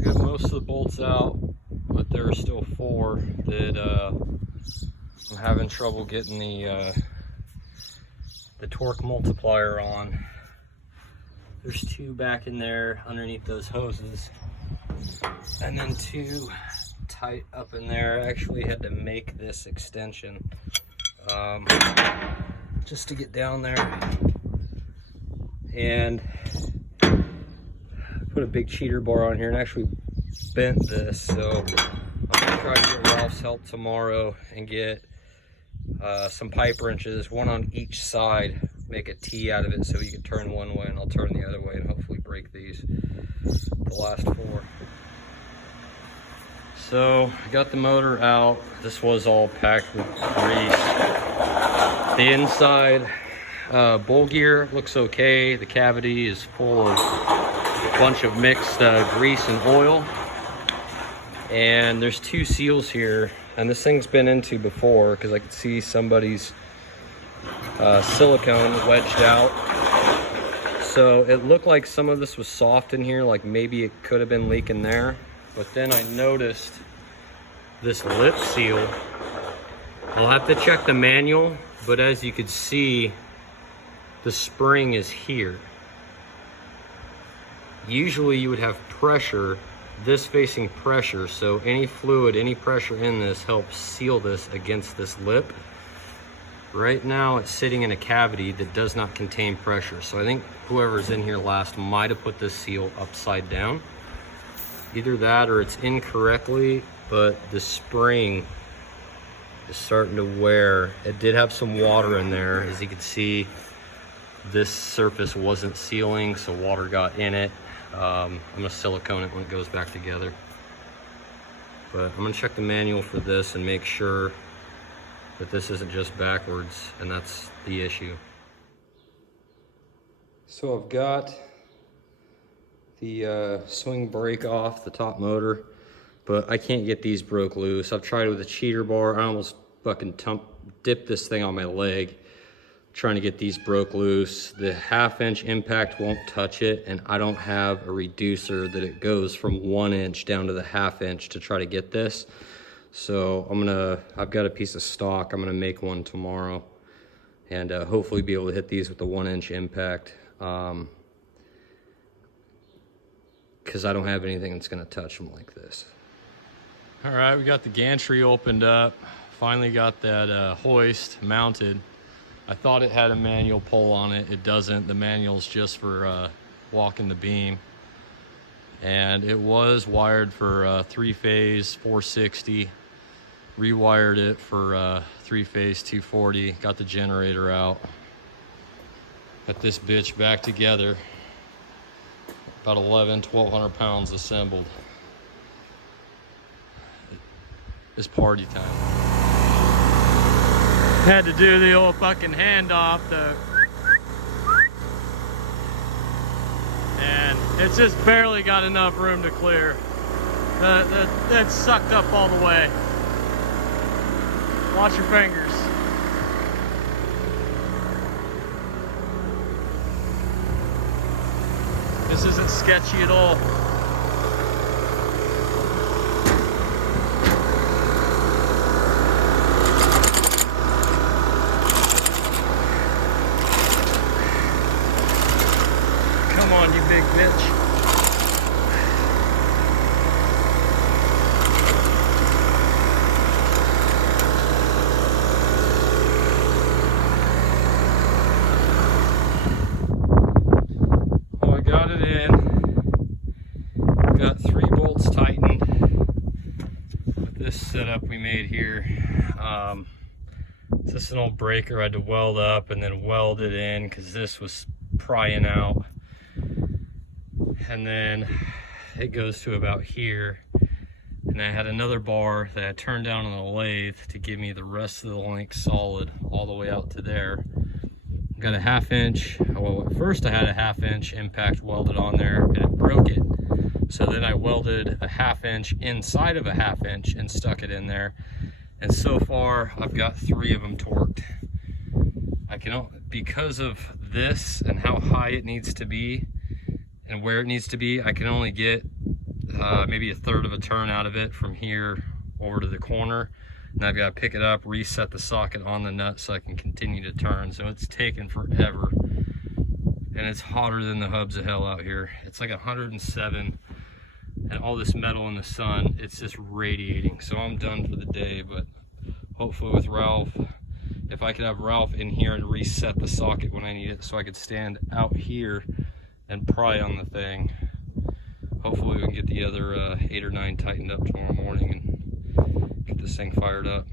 I got most of the bolts out, but there are still 4 that I'm having trouble getting the torque multiplier on. There's 2 back in there underneath those hoses, and then 2 tight up in there. I actually had to make this extension just to get down there, and put a big cheater bar on here and actually bent this. So I'm gonna try to get Ralph's help tomorrow and get some pipe wrenches, 1 on each side, make a T out of it so you can turn one way and I'll turn the other way and hopefully break these, the last 4. So I got the motor out. This was all packed with grease. The inside bowl gear looks okay. The cavity is full of a bunch of mixed grease and oil. And there's 2 seals here, and this thing's been into before because I could see somebody's silicone wedged out. So it looked like some of this was soft in here, like maybe it could have been leaking there. But then I noticed this lip seal. I'll have to check the manual, but as you could see, the spring is here. Usually you would have pressure, this facing pressure, so any fluid, any pressure in this helps seal this against this lip. Right now it's sitting in a cavity that does not contain pressure, so I think whoever's in here last might have put this seal upside down. Either that or it's incorrectly, but the spring is starting to wear. It did have some water in there. As you can see, this surface wasn't sealing, so water got in it. I'm gonna silicone it when it goes back together. But I'm gonna check the manual for this and make sure that this isn't just backwards, and that's the issue. So I've got the swing brake off the top motor, but I can't get these broke loose. I've tried with a cheater bar. I almost fucking dipped this thing on my leg trying to get these broke loose. The 1/2 inch impact won't touch it, and I don't have a reducer that it goes from 1 inch down to the 1/2 inch to try to get this. So I've got a piece of stock. I'm gonna make one tomorrow and hopefully be able to hit these with the 1 inch impact. Because I don't have anything that's gonna touch them like this. All right, we got the gantry opened up. Finally got that hoist mounted. I thought it had a manual pull on it. It doesn't. The manual's just for walking the beam. And it was wired for 3-phase 460. Rewired it for 3-phase 240. Got the generator out. Got this bitch back together. About 1,200 pounds assembled. It's party time. Had to do the old fucking handoff, and it's just barely got enough room to clear. That's sucked up all the way. Watch your fingers. This isn't sketchy at all. Come on, you big bitch. Got it in, got 3 bolts tightened with this setup we made here. This is an old breaker I had to weld up and then weld it in because this was prying out. And then it goes to about here. And I had another bar that I turned down on the lathe to give me the rest of the length solid all the way out to there. Got a 1/2 inch, well at first I had a 1/2 inch impact welded on there and it broke it. So then I welded a 1/2 inch inside of a 1/2 inch and stuck it in there. And so far I've got 3 of them torqued. I can, because of this and how high it needs to be and where it needs to be, I can only get maybe a third of a turn out of it from here over to the corner. And I've got to pick it up, reset the socket on the nut so I can continue to turn. So it's taken forever. And it's hotter than the hubs of hell out here. It's like 107, and all this metal in the sun, it's just radiating. So I'm done for the day, but hopefully with Ralph, if I could have Ralph in here and reset the socket when I need it so I could stand out here and pry on the thing. Hopefully we can get the other 8 or 9 tightened up tomorrow morning and get this thing fired up.